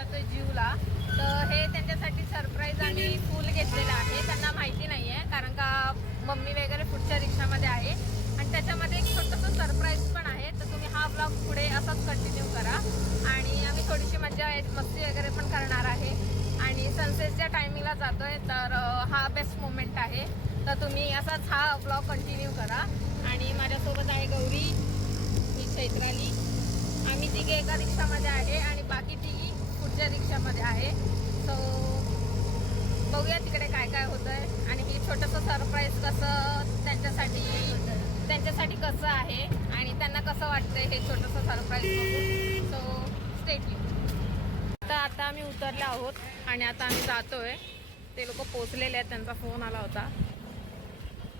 जातोय जीवला. तर हे त्यांच्यासाठी सरप्राईज आम्ही फूल घेतलेलं आहे. त्यांना माहिती नाही आहे कारण का मम्मी वगैरे पुढच्या रिक्षामध्ये आहे आणि त्याच्यामध्ये एक छोटंसं सरप्राईज पण आहे. तर तुम्ही हा ब्लॉग पुढे असाच कंटिन्यू करा आणि आम्ही थोडीशी मस्ती वगैरे पण करणार आहे आणि सनसेटच्या टायमिंगला जातोय. तर हा बेस्ट मोमेंट आहे. तर तुम्ही असाच हा ब्लॉग कंटिन्यू करा. आणि माझ्यासोबत आहे गौरी, ही चैत्राली. आम्ही तिघे एका रिक्षामध्ये आहे आणि बाकी तिघी पुढच्या रिक्षामध्ये आहे. सो बघूया तिकडे काय काय होतंय आणि हे छोटंसं सरप्राईज कसं त्यांच्यासाठी कसं आहे आणि त्यांना कसं वाटतंय हे छोटंसं सरप्राईज बघून. So stay tune. तर आता आम्ही उतरले आहोत आणि आता आम्ही जातोय. ते लोक पोचलेले आहेत, त्यांचा फोन आला होता.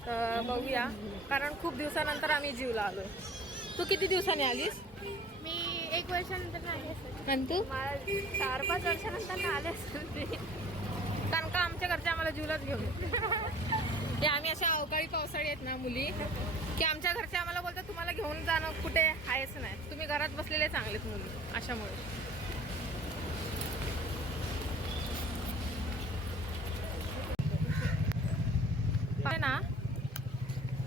तर बघूया कारण खूप दिवसानंतर आम्ही जीवला आलोय. तू किती दिवसांनी आलीस? मी 1 वर्षानंतर आले असेल. आणि तू? 4-5 वर्षानंतर आले असेल. कारण का आमच्या घरचे आम्हाला जीवलाच घेऊन हे आम्ही अशा अवकाळी पावसाळी आहेत ना मुली की आमच्या घरचे आम्हाला बोलतात तुम्हाला घेऊन जाणं कुठे आहेच नाही, तुम्ही घरात बसलेले चांगलेत मुली. अशामुळे ना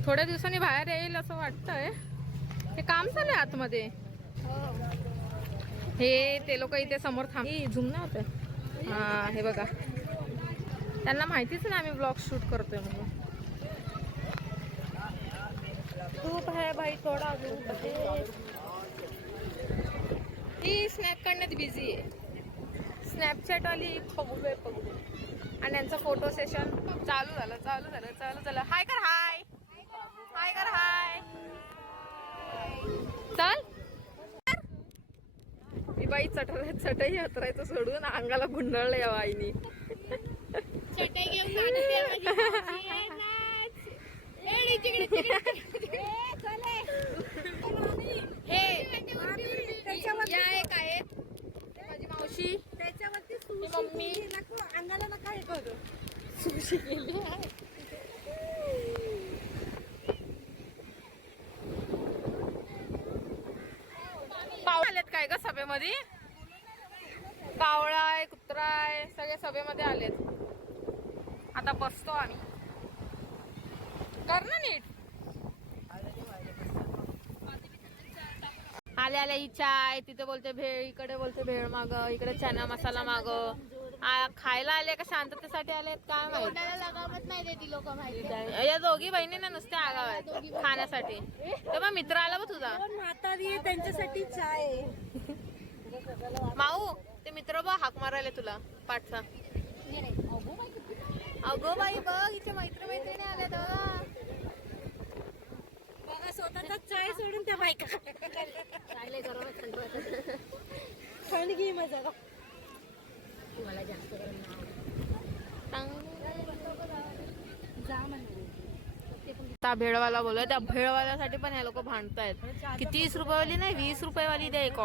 थोड्या दिवसांनी बाहेर येईल असं वाटतंय. हे काम चालू आहे आतमध्ये. हे ते लोक इथे समोर थांबी झूम ना होतं. हा हे बघा, त्यांना माहितीच ना आम्ही ब्लॉग शूट करतोय म्हणून. धूप है भाई थोडा धूप है. ही स्नॅप काढण्यात बिझी आहे. स्नॅपचॅट वाली पगडू आणि यांचं फोटो सेशन चालू झालं. हाय कर हाय चल. ती बाई चटई हतरायचं सोडून अंगाला गुंडाळलं या बाईनी. चटई घेऊन या एक आहेत माझी मावशी, त्याच्यावरती मम्मी अंगाला नका हे करू. सुशी केली आहे. पाहुणे आलेत काय ग सभेमध्ये? कावळा आहे, कुत्रा आहे, सगळे सभेमध्ये आलेत. आता बसतो आम्ही. कर ना नीट. आले ही चाय, तिथे बोलते भेळ, इकडे बोलते भेळ माग, इकडे चना मसाला माग. खायला आले का शांततेसाठी आलेत काय माहिती. लगावत नाही देती लोक माहिती. या दोघी बहिणींना नुसते आगाव आहेत खाण्यासाठी. तेव्हा मित्र आला बघ तुझा. म्हातारी त्यांच्यासाठी चाय. माऊ ते मित्र बघ हाक मारायला तुला पाठचा. अगो बाई बघ इथे मैत्रिणी आल्या बघा स्वतःचा चाय सोडून त्या बायका थंड घे मजा. मला जास्त त्या भेळवाला बोलला, त्या भेळवाल्यासाठी पण हे लोक भांडतायत की 30 रुपयेवाली नाही 20 रुपयेवाली द्या एक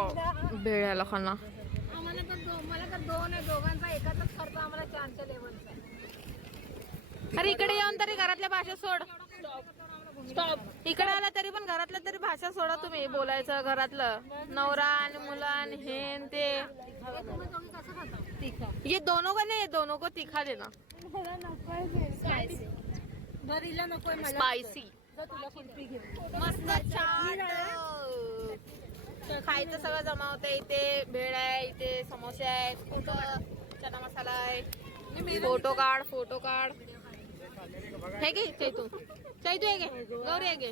भेळ याला खाना. आम्हाला तर मला तर 2 आहे, दोघांचा एकाच खर्च आम्हाला 4च्या लेवलचा. अरे इकडे येऊन तरी घरातल्या भाषा सोड. स्टॉप. इकडे आला तरी पण घरातल्या तरी भाषा सोडा तुम्ही. बोलायचं घरातलं नवरा आणि मुलं आणि हे ते. ये दोनों को नाही, दोनों को तिखा देना. बरीला नकोय मला स्पायसी. तुला कुल्फी घे. मस्त चाट. खायचं सगळं जमा होतं इथे. भेळ आहे, इथे समोसे आहेत, इथं चना मसाला आहे. फोटो काढ. है घे चैतू हे घे गौरी हे घे.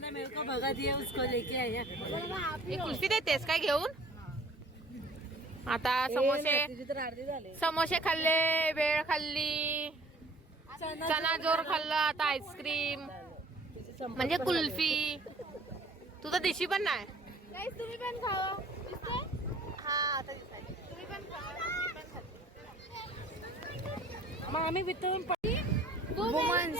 मेरे को भगा दिया उसको लेके आया. एक कुल्फी देतेस काय घेऊन? आता समोसे खाल्ले, भेळ खाल्ली, चना जोर खाल्ला, आता आईस्क्रीम म्हणजे कुल्फी. तुझं दिशी पण नाही. तुम्ही पण खावा. हा आता तुम्ही पण खावा. मग आम्ही वितळून वुमन्स.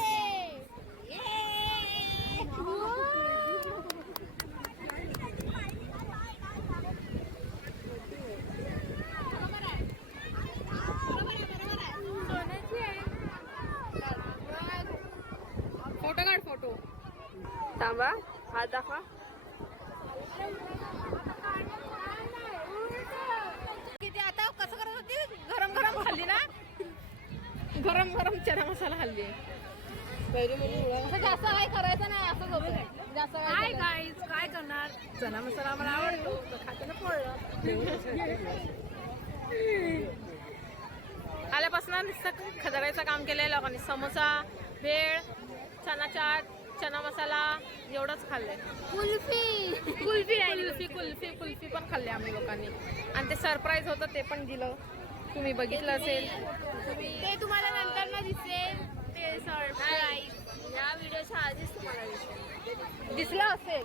फोटो काढ फोटो. थांबा हात दाखवा. किती आता कसं गरम खाल्ली ना, गरम गरम चना मसाला खाल्ली. असं जास्त काय करायचं नाही, असंच होतं जास्त काय गाईज काय करणार, चना मसाला मला आवडतो तर खाताना पोळलं. आल्यापासून नुसतं खदरायचं काम केलंय लोकांनी. समोसा, भेळ, चना चाट, चना मसाला एवढंच खाल्लंय. कुल्फी पण खाल्ली आम्ही लोकांनी. आणि ते सरप्राईज होतं ते पण दिलं, तुम्ही बघितलं असेल. ते तुम्हाला नंतर ना दिसेल. ते सरप्राईज या व्हिडिओच्या आधीच तुम्हाला दिसलं असेल.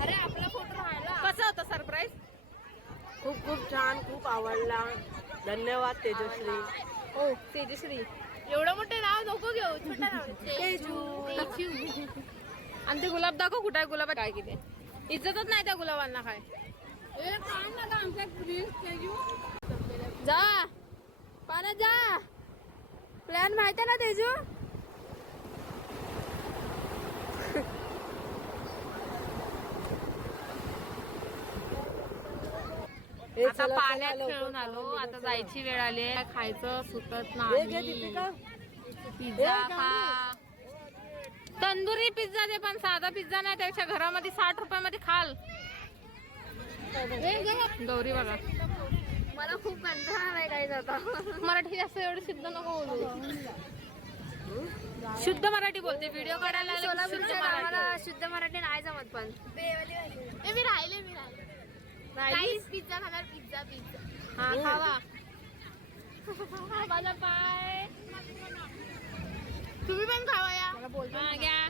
अरे आपला फोटो राहिला. कसं होतं सरप्राईज? खूप छान, खूप आवडला. धन्यवाद तेजश्री. हो तेजश्री. एवढं मोठं नाव नको घेऊ, छोटं नाव तेजू. आणि ते गुलाब दाखव, कुठे आहे गुलाब? काय किती इज्जतच नाही त्या गुलाबांना. काय जा पाण्यात जा. प्लॅन माहिती आहे ना तेजू? आता पाण्यात खेळून आलो, आता जायची वेळ आली आहे. खायचं सुटत नाही. पिझ्झा खा, तंदुरी पिझ्झा दे, पण साधा पिझ्झा नाही. त्यापेक्षा घरामध्ये 60 रुपयामध्ये खाल. गौरी बघा, मला खूप कंटाळा आहे काय जाता. मराठी जास्त एवढं शुद्ध नको बोलू. शुद्ध मराठी बोलते. व्हिडिओ काढायला आले की शुद्ध सोलापूरच्या मराठी. गावाला शुद्ध मराठी नाही जमत. पण मी राहिले पिझ्झा खाणार. पिझ्झा हा खावा. माझा पाय. तुम्ही पण खावा या. हा, घ्या.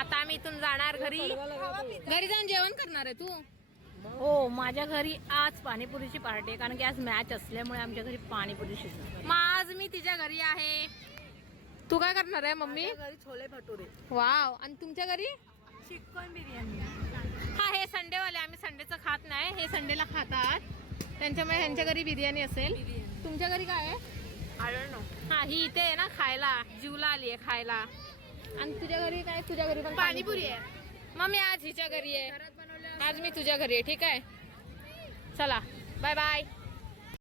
आता आम्ही इथून जाणार घरी. घरी जाऊन जेवण करणार आहे तू? हो, माझ्या घरी आज पाणीपुरीची पार्टी आहे, कारण की आज मॅच असल्यामुळे आमच्या घरी पाणीपुरी शिजणार. मग आज मी तिच्या घरी आहे. तू काय करणार आहे मम्मी? घरी छोले भटुरे. वाव. आणि तुमच्या घरी? चिकन बिर्याणी. हा, हे संडेवाले. आम्ही संडेचं खात नाही, हे संडेला खातात. त्यांच्यामुळे ह्यांच्या घरी बिर्याणी असेल. तुमच्या घरी काय आहे? हा, ही इथे आहे ना खायला, जीवला आली आहे खायला. आणि तुझ्या घरी काय? तुझ्या घरी पण पाणीपुरी आहे. मग मी आज हिच्या घरी आहे, आज मी तुझ्या घरी आहे. ठीक आहे, चला बाय बाय.